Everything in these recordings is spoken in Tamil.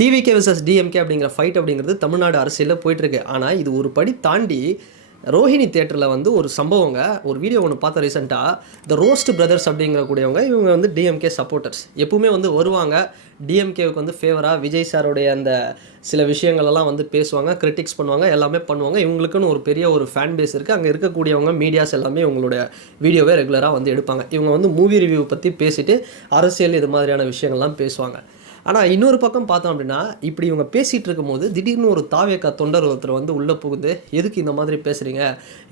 டிவிகே vs டிஎம்கே அப்படிங்கிற ஃபைட் அப்படிங்கிறது தமிழ்நாடு அரசியலில் போயிட்டுருக்கு. ஆனால் இது ஒரு படி தாண்டி ரோஹிணி தியேட்டரில் வந்து ஒரு சம்பவங்க, ஒரு வீடியோ ஒன்று பார்த்தேன் ரீசெண்டாக. த ரோஸ்ட் பிரதர்ஸ் அப்படிங்கிற கூடியவங்க, இவங்க வந்து டிஎம்கே சப்போர்ட்டர்ஸ். எப்பவுமே வந்து வருவாங்க, டிஎம்கேவுக்கு வந்து ஃபேவராக விஜய் சாரோடைய அந்த சில விஷயங்களெல்லாம் வந்து பேசுவாங்க, கிரிட்டிக்ஸ் பண்ணுவாங்க, எல்லாமே பண்ணுவாங்க. இவங்களுக்குன்னு ஒரு பெரிய ஒரு ஃபேன் பேஸ் இருக்குது. அங்கே இருக்கக்கூடியவங்க மீடியாஸ் எல்லாமே இவங்களுடைய வீடியோவே ரெகுலராக வந்து எடுப்பாங்க. இவங்க வந்து மூவி ரிவ்யூ பற்றி பேசிவிட்டு அரசியல் இது மாதிரியான விஷயங்கள்லாம் பேசுவாங்க. ஆனால் இன்னொரு பக்கம் பார்த்தோம் அப்படின்னா, இப்படி இவங்க பேசிகிட்டு இருக்கும்போது திடீர்னு ஒரு தாவேக்கா தொண்டர் ஒருத்தர் வந்து உள்ளே புகுந்து, எதுக்கு இந்த மாதிரி பேசுகிறீங்க,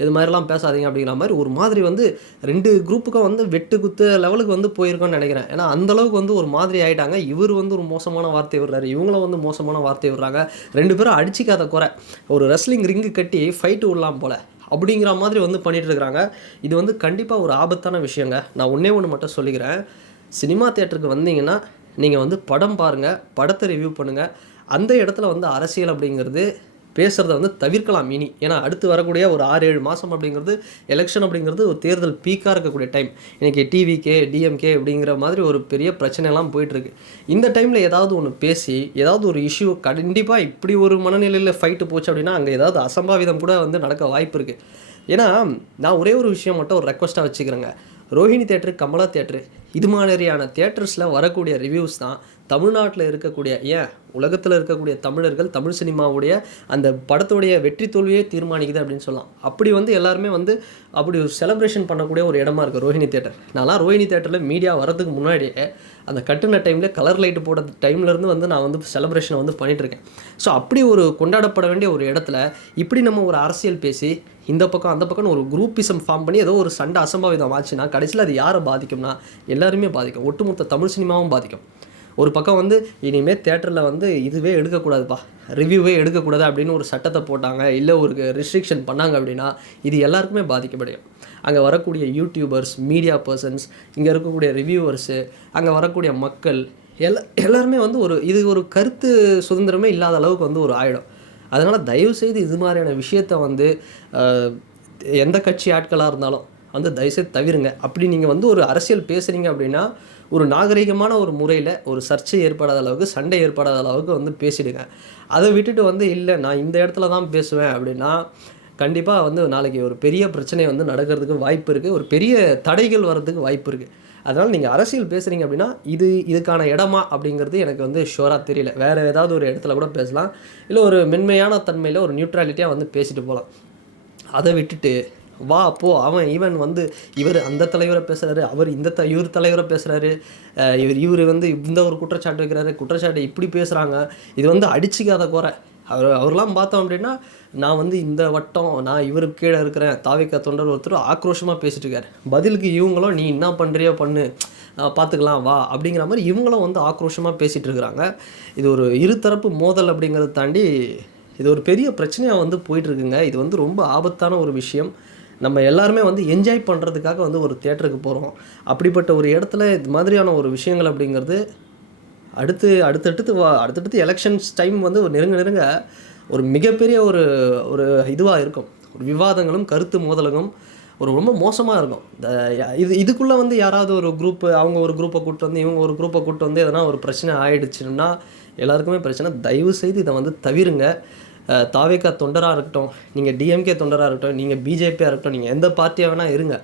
இது மாதிரிலாம் பேசாதீங்க அப்படிங்கிற மாதிரி ஒரு மாதிரி வந்து 2 குரூப்புக்கும் வந்து வெட்டு குத்து லெவலுக்கு வந்து போயிருக்கோன்னு நினைக்கிறேன். ஏன்னா அந்தளவுக்கு வந்து ஒரு மாதிரி ஆகிட்டாங்க. இவர் வந்து ஒரு மோசமான வார்த்தை விடுறாரு, இவங்களும் வந்து மோசமான வார்த்தை விடுறாங்க. 2 பேரும் அடிச்சிக்காத குறை, ஒரு ரெஸ்லிங் ரிங்கு கட்டி ஃபைட்டு விடலாம் போல் அப்படிங்கிற மாதிரி வந்து பண்ணிகிட்டு இருக்கிறாங்க. இது வந்து கண்டிப்பாக ஒரு ஆபத்தான விஷயங்க. நான் ஒன்று மட்டும் சொல்லிக்கிறேன். சினிமா தியேட்டருக்கு வந்தீங்கன்னா நீங்கள் வந்து படம் பாருங்கள், படத்தை ரிவ்யூ பண்ணுங்கள். அந்த இடத்துல வந்து அரசியல் அப்படிங்கிறது பேசுகிறத வந்து தவிர்க்கலாம் இனி. ஏன்னா அடுத்து வரக்கூடிய ஒரு 6-7 மாதம் அப்படிங்கிறது எலெக்ஷன் அப்படிங்கிறது ஒரு தேர்தல் பீக்காக இருக்கக்கூடிய டைம். இன்றைக்கி டிவிகே டிஎம்கே அப்படிங்கிற மாதிரி ஒரு பெரிய பிரச்சனைலாம் போயிட்டுருக்கு. இந்த டைமில் ஏதாவது ஒன்று பேசி ஏதாவது ஒரு இஷ்யூ கண்டிப்பாக இப்படி ஒரு மனநிலையில் ஃபைட்டு போச்சு அப்படின்னா அங்கே ஏதாவது அசம்பாவிதம் கூட வந்து நடக்க வாய்ப்பு இருக்குது. ஏன்னா நான் ஒரே ஒரு விஷயம் மட்டும் ஒரு ரெக்வஸ்ட்டாக வச்சுக்கிறேங்க. ரோஹிணி தியேட்டரு, கமலா தியேட்டரு, இது மாதிரியான தியேட்டர்ஸில் வரக்கூடிய ரிவ்யூஸ் தான் தமிழ்நாட்டில் இருக்கக்கூடிய, ஏன் உலகத்தில் இருக்கக்கூடிய தமிழர்கள், தமிழ் சினிமாவுடைய அந்த படத்துடைய வெற்றி தோல்வியே தீர்மானிக்குது அப்படின்னு சொல்லலாம். அப்படி வந்து எல்லாருமே வந்து அப்படி ஒரு செலிப்ரேஷன் பண்ணக்கூடிய ஒரு இடமா இருக்குது ரோஹிணி தியேட்டர். நான்லாம் ரோஹிணி தியேட்டரில் மீடியா வரதுக்கு முன்னாடியே அந்த கட்டுன டைமில் கலர் லைட்டு போட டைம்லேருந்து வந்து நான் வந்து செலிப்ரேஷனை வந்து பண்ணிகிட்ருக்கேன். ஸோ அப்படி ஒரு கொண்டாடப்பட வேண்டிய ஒரு இடத்துல இப்படி நம்ம ஒரு அரசியல் பேசி இந்த பக்கம் அந்த பக்கம்னு ஒரு குரூப்பிசம் ஃபார்ம் பண்ணி ஏதோ ஒரு சண்டை அசம்பாவிதம் ஆச்சுன்னா கடைசியில் அது யாரை பாதிக்கும்னா எல்லாருமே பாதிக்கும். ஒட்டுமொத்த தமிழ் சினிமாவும் பாதிக்கும். ஒரு பக்கம் வந்து இனிமேல் தேட்டரில் வந்து இதுவே எடுக்கக்கூடாதுப்பா, ரிவ்யூவே எடுக்கக்கூடாது அப்படின்னு ஒரு சட்டத்தை போட்டாங்க, இல்லை ஒரு ரெஸ்ட்ரிக்ஷன் பண்ணாங்க அப்படின்னா இது எல்லாருக்குமே பாதிக்கப்படும். அங்கே வரக்கூடிய யூடியூபர்ஸ், மீடியா பர்சன்ஸ், இங்கே இருக்கக்கூடிய ரிவ்யூவர்ஸு, அங்கே வரக்கூடிய மக்கள் எல்லாருமே வந்து இது ஒரு கருத்து சுதந்திரமே இல்லாத அளவுக்கு வந்து ஒரு ஆகிடும். அதனால் தயவுசெய்து இது மாதிரியான விஷயத்தை வந்து எந்த கட்சி ஆட்களாக இருந்தாலும் வந்து தயவுசெய்து தவிருங்க. அப்படி நீங்கள் வந்து ஒரு அரசியல் பேசுகிறீங்க அப்படின்னா ஒரு நாகரிகமான ஒரு முறையில் ஒரு சர்ச்சை ஏற்படாத அளவுக்கு, சண்டை ஏற்படாத அளவுக்கு வந்து பேசிடுங்க. அதை விட்டுட்டு வந்து இல்லை நான் இந்த இடத்துல தான் பேசுவேன் அப்படின்னா கண்டிப்பாக வந்து நாளைக்கு ஒரு பெரிய பிரச்சனை வந்து நடக்கிறதுக்கு வாய்ப்பு இருக்குது, ஒரு பெரிய தடைகள் வர்றதுக்கு வாய்ப்பு இருக்குது. அதனால் நீங்கள் அரசியல் பேசுகிறீங்க அப்படின்னா இதுக்கான இடமா அப்படிங்கிறது எனக்கு வந்து ஷோராக தெரியல. வேறு ஏதாவது ஒரு இடத்துல கூட பேசலாம், இல்லை ஒரு மென்மையான தன்மையில் ஒரு நியூட்ரலிட்டியாக வந்து பேசிட்டு போகலாம். அதை விட்டுட்டு வா போ, அவன் இவன் வந்து இவர் அந்த தலைவரை பேசுகிறாரு, அவர் இவர் தலைவரை பேசுகிறாரு, இவர் வந்து இந்த ஒரு குற்றச்சாட்டு வைக்கிறாரு, குற்றச்சாட்டு இப்படி பேசுகிறாங்க. இது வந்து அடிச்சிக்காத குறை. அவர்லாம் பார்த்தோம் அப்படின்னா நான் வந்து இந்த வட்டம், நான் இவருக்கு கீழே இருக்கிறேன், தாவேக்கா தொண்டர் ஒருத்தர் ஆக்ரோஷமாக பேசிட்டு இருக்காரு. பதிலுக்கு இவங்களும் நீ என்ன பண்ணுறியோ பண்ணு, பார்த்துக்கலாம் வா அப்படிங்கிற மாதிரி இவங்களும் வந்து ஆக்ரோஷமாக பேசிகிட்டு இருக்கிறாங்க. இது ஒரு இருதரப்பு மோதல் அப்படிங்கிறத தாண்டி இது ஒரு பெரிய பிரச்சனையாக வந்து போயிட்டுருக்குங்க. இது வந்து ரொம்ப ஆபத்தான ஒரு விஷயம். நம்ம எல்லாருமே வந்து என்ஜாய் பண்ணுறதுக்காக வந்து ஒரு தியேட்டருக்கு போகிறோம். அப்படிப்பட்ட ஒரு இடத்துல இது மாதிரியான ஒரு விஷயங்கள் அப்படிங்கிறது அடுத்தடுத்து எலெக்ஷன்ஸ் டைம் வந்து ஒரு நெருங்க ஒரு மிகப்பெரிய ஒரு இதுவாக இருக்கும். ஒரு விவாதங்களும் கருத்து மோதலுக்கும் ரொம்ப மோசமாக இருக்கும். இதுக்குள்ளே வந்து யாராவது ஒரு குரூப்பு, அவங்க ஒரு குரூப்பை கூப்பிட்டு வந்து இவங்க ஒரு குரூப்பை கூப்பிட்டு வந்து எதனா ஒரு பிரச்சனை ஆகிடுச்சுன்னா எல்லாருக்குமே பிரச்சனை. தயவுசெய்து இதை வந்து தவிருங்க. தாவேக்கா தொண்டராக இருக்கட்டும், நீங்கள் டிஎம்கே தொண்டராக இருக்கட்டும், நீங்கள் பிஜேபியாக இருக்கட்டும், நீங்கள் எந்த பார்ட்டியாக வேணால் இருங்க.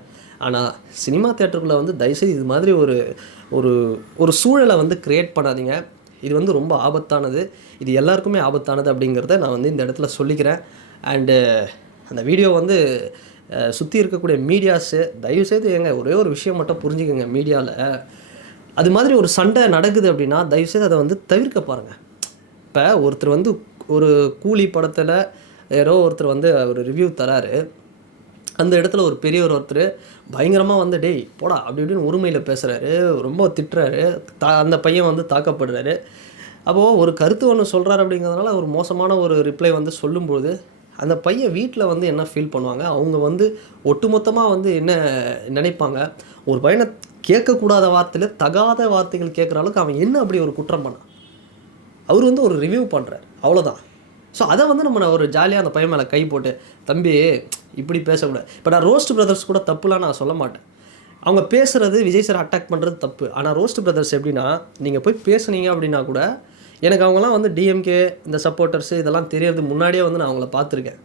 ஆனால் சினிமா தியேட்டருக்குள்ளே வந்து தயவுசெய்து இது மாதிரி ஒரு சூழலை வந்து க்ரியேட் பண்ணாதீங்க. இது வந்து ரொம்ப ஆபத்தானது. இது எல்லாருக்குமே ஆபத்தானது அப்படிங்கிறத நான் வந்து இந்த இடத்துல சொல்லிக்கிறேன். அண்டு அந்த வீடியோ வந்து சுற்றி இருக்கக்கூடிய மீடியாஸு தயவுசெய்து ஒரே ஒரு விஷயம் மட்டும் புரிஞ்சுக்கோங்க. மீடியாவில் அது மாதிரி ஒரு சண்டை நடக்குது அப்படின்னா தயவுசெய்து அதை வந்து தவிர்க்க பாருங்கள். இப்போ ஒருத்தர் வந்து ஒரு கூலி படத்தில் யாரோ ஒருத்தர் வந்து ஒரு ரிவ்யூ தராரு. அந்த இடத்துல ஒரு பெரியவர் ஒருத்தர் பயங்கரமாக வந்து டேய் போடா அப்படி இப்படின்னு உரிமையில் பேசுகிறாரு, ரொம்ப திட்டுறாரு, அந்த பையன் வந்து தாக்கப்படுறாரு. அப்போது ஒரு கருத்து ஒன்று சொல்கிறாரு அப்படிங்கிறதுனால ஒரு மோசமான ஒரு ரிப்ளை வந்து சொல்லும்போது அந்த பையன் வீட்டில் வந்து என்ன ஃபீல் பண்ணுவாங்க, அவங்க வந்து ஒட்டுமொத்தமாக வந்து என்ன நினைப்பாங்க. ஒரு பையனை கேட்கக்கூடாத வார்த்தையில் தகாத வார்த்தைகள் கேட்குற அளவுக்கு அவன் என்ன அப்படி ஒரு குற்றம் பண்ணான். அவர் வந்து ஒரு ரிவ்யூ பண்ணுறார், அவ்வளோதான். ஸோ அதை வந்து நம்ம ஒரு ஜாலியாக அந்த பையன் மேலே கை போட்டு தம்பி இப்படி பேசக்கூடாது. இப்போ நான் ரோஸ்ட் பிரதர்ஸ் கூட தப்புலாம் நான் சொல்ல மாட்டேன். அவங்க பேசுகிறது விஜய் சார் அட்டாக் பண்ணுறது தப்பு. ஆனால் ரோஸ்ட் பிரதர்ஸ் எப்படின்னா நீங்கள் போய் பேசுனீங்க அப்படின்னா கூட எனக்கு அவங்கலாம் வந்து டிஎம்கே இந்த சப்போர்ட்டர்ஸு இதெல்லாம் தெரியறது முன்னாடியே வந்து நான் அவங்கள பார்த்துருக்கேன்.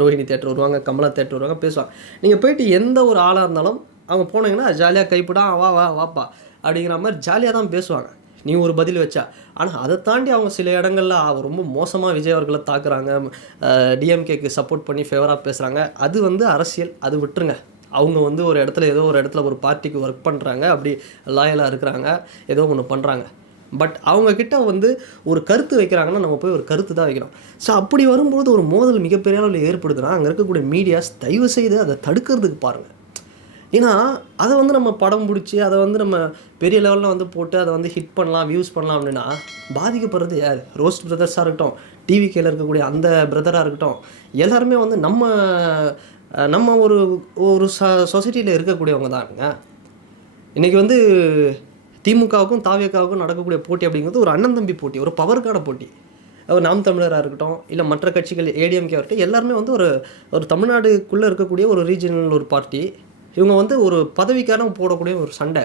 ரோஹிணி தேட்டர் வருவாங்க, கமலா தேட்டர் வருவாங்க, பேசுவாங்க. நீங்கள் போயிட்டு எந்த ஒரு ஆளாக இருந்தாலும் அவங்க போனீங்கன்னா ஜாலியாக கைப்பிடா வா வா வாப்பா அப்படிங்கிற மாதிரி ஜாலியாக தான் பேசுவாங்க, நீ ஒரு பதில் வச்சா. ஆனால் அதை தாண்டி அவங்க சில இடங்களில் ரொம்ப மோசமாக விஜய் அவர்களை தாக்குறாங்க, டிஎம்கேக்கு சப்போர்ட் பண்ணி ஃபேவராக பேசுகிறாங்க. அது வந்து அரசியல், அது விட்டுருங்க. அவங்க வந்து ஒரு இடத்துல ஏதோ ஒரு இடத்துல ஒரு பார்ட்டிக்கு ஒர்க் பண்ணுறாங்க, அப்படி லாயலாக இருக்கிறாங்க, ஏதோ ஒன்று பண்ணுறாங்க. பட் அவங்கக்கிட்ட வந்து ஒரு கருத்து வைக்கிறாங்கன்னா நம்ம போய் ஒரு கருத்து தான் வைக்கணும். ஸோ அப்படி வரும்போது ஒரு மோதல் மிகப்பெரிய அளவில் ஏற்படுதுன்னா அங்கே இருக்கக்கூடிய மீடியாஸ் தயவு செய்து அதை தடுக்கிறதுக்கு பாருங்கள். ஏன்னா அதை வந்து நம்ம படம் பிடிச்சி அதை வந்து நம்ம பெரிய லெவலில் வந்து போட்டு அதை வந்து ஹிட் பண்ணலாம், வியூஸ் பண்ணலாம் அப்படின்னா பாதிக்கப்படுறது யார்? ரோஸ்ட் பிரதர்ஸாக இருக்கட்டும், டிவிகேல இருக்கக்கூடிய அந்த பிரதராக இருக்கட்டும், எல்லாருமே வந்து நம்ம ஒரு ஒரு சொசைட்டியில் இருக்கக்கூடியவங்க தானுங்க. இன்றைக்கி வந்து திமுகவுக்கும் தாவேக்காவுக்கும் நடக்கக்கூடிய போட்டி அப்படிங்கிறது ஒரு அண்ணன் தம்பி போட்டி, ஒரு பவருக்கான போட்டி. நாம் தமிழராக இருக்கட்டும், இல்லை மற்ற கட்சிகள் ஏடிஎம்கே இருக்கட்டும், எல்லாருமே வந்து ஒரு தமிழ்நாடுக்குள்ளே இருக்கக்கூடிய ஒரு ரீஜனல் ஒரு பார்ட்டி. இவங்க வந்து ஒரு பதவிக்கான போடக்கூடிய ஒரு சண்டை.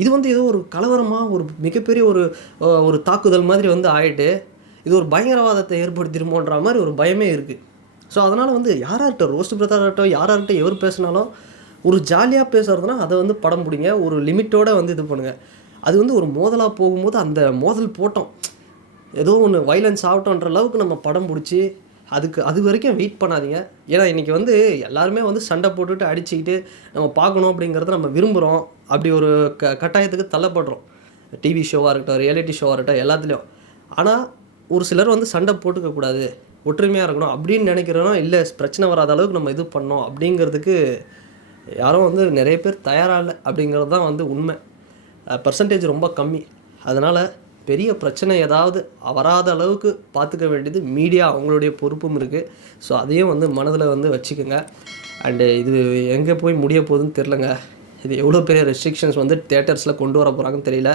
இது வந்து ஏதோ ஒரு கலவரமாக ஒரு மிகப்பெரிய ஒரு தாக்குதல் மாதிரி வந்து ஆகிட்டு இது ஒரு பயங்கரவாதத்தை ஏற்படுத்திடுமோன்ற மாதிரி ஒரு பயமே இருக்குது. ஸோ அதனால் வந்து யாராகட்டும், ரோஸ்ட் பிரதராகட்டும், யாராகட்டும், எவர் பேசினாலும் ஒரு ஜாலியாக பேசுகிறதுனா அதை வந்து படம் பிடிங்க, ஒரு லிமிட்டோடு வந்து இது பண்ணுங்கள். அது வந்து ஒரு மோதலாக போகும்போது அந்த மோதல் போட்டோம் ஏதோ ஒன்று வைலன்ஸ் ஆகட்டும்ன்ற அளவுக்கு நம்ம படம் பிடிச்சி அது வரைக்கும் வெயிட் பண்ணாதீங்க. ஏன்னா இன்றைக்கி வந்து எல்லாருமே வந்து சண்டை போட்டுட்டு அடிச்சுக்கிட்டு நம்ம பார்க்கணும் அப்படிங்கிறத நம்ம விரும்புகிறோம். அப்படி ஒரு கட்டாயத்துக்கு தள்ளப்படுறோம். டிவி ஷோவாக இருக்கட்டும், ரியாலிட்டி ஷோவாக இருக்கட்டும், எல்லாத்துலேயும். ஆனால் ஒரு சிலர் வந்து சண்டை போட்டுக்கக்கூடாது, ஒற்றுமையாக இருக்கணும் அப்படின்னு நினைக்கிறோன்னா, இல்லை பிரச்சனை வராத அளவுக்கு நம்ம இது பண்ணோம் அப்படிங்கிறதுக்கு யாரும் வந்து நிறைய பேர் தயாராக இல்லை அப்படிங்கிறது தான் வந்து உண்மை. பர்சன்டேஜ் ரொம்ப கம்மி. அதனால் பெரிய பிரச்சனை ஏதாவது வராத அளவுக்கு பார்த்துக்க வேண்டியது மீடியா அவங்களுடைய பொறுப்பும் இருக்குது. ஸோ அதையும் வந்து மனதில் வந்து வச்சுக்கோங்க. அண்டு இது எங்கே போய் முடிய போகுதுன்னு தெரிலங்க. இது எவ்வளோ பெரிய ரெஸ்ட்ரிக்ஷன்ஸ் வந்து தேட்டர்ஸில் கொண்டு வர போகிறாங்கன்னு தெரியல.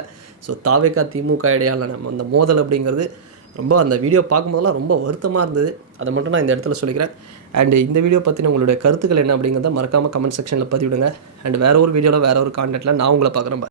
ஸோ தாவேக்கா திமுக இடையால நம்ம அந்த மோதல் அப்படிங்கிறது ரொம்ப அந்த வீடியோ பார்க்கும்போதெல்லாம் ரொம்ப வருத்தமாக இருந்தது. அதை மட்டும் நான் இந்த இடத்துல சொல்லிக்கிறேன். அண்டு இந்த வீடியோ பற்றின உங்களுடைய கருத்துக்கள் என்ன அப்படிங்கிறத மறக்காமல் கமெண்ட் செக்ஷனில் பதிவிடுங்க. அண்ட் வேறு ஒரு வீடியோவில் வேறு ஒரு கான்டென்ட்டில் நான் உங்களை பார்க்குறேன்.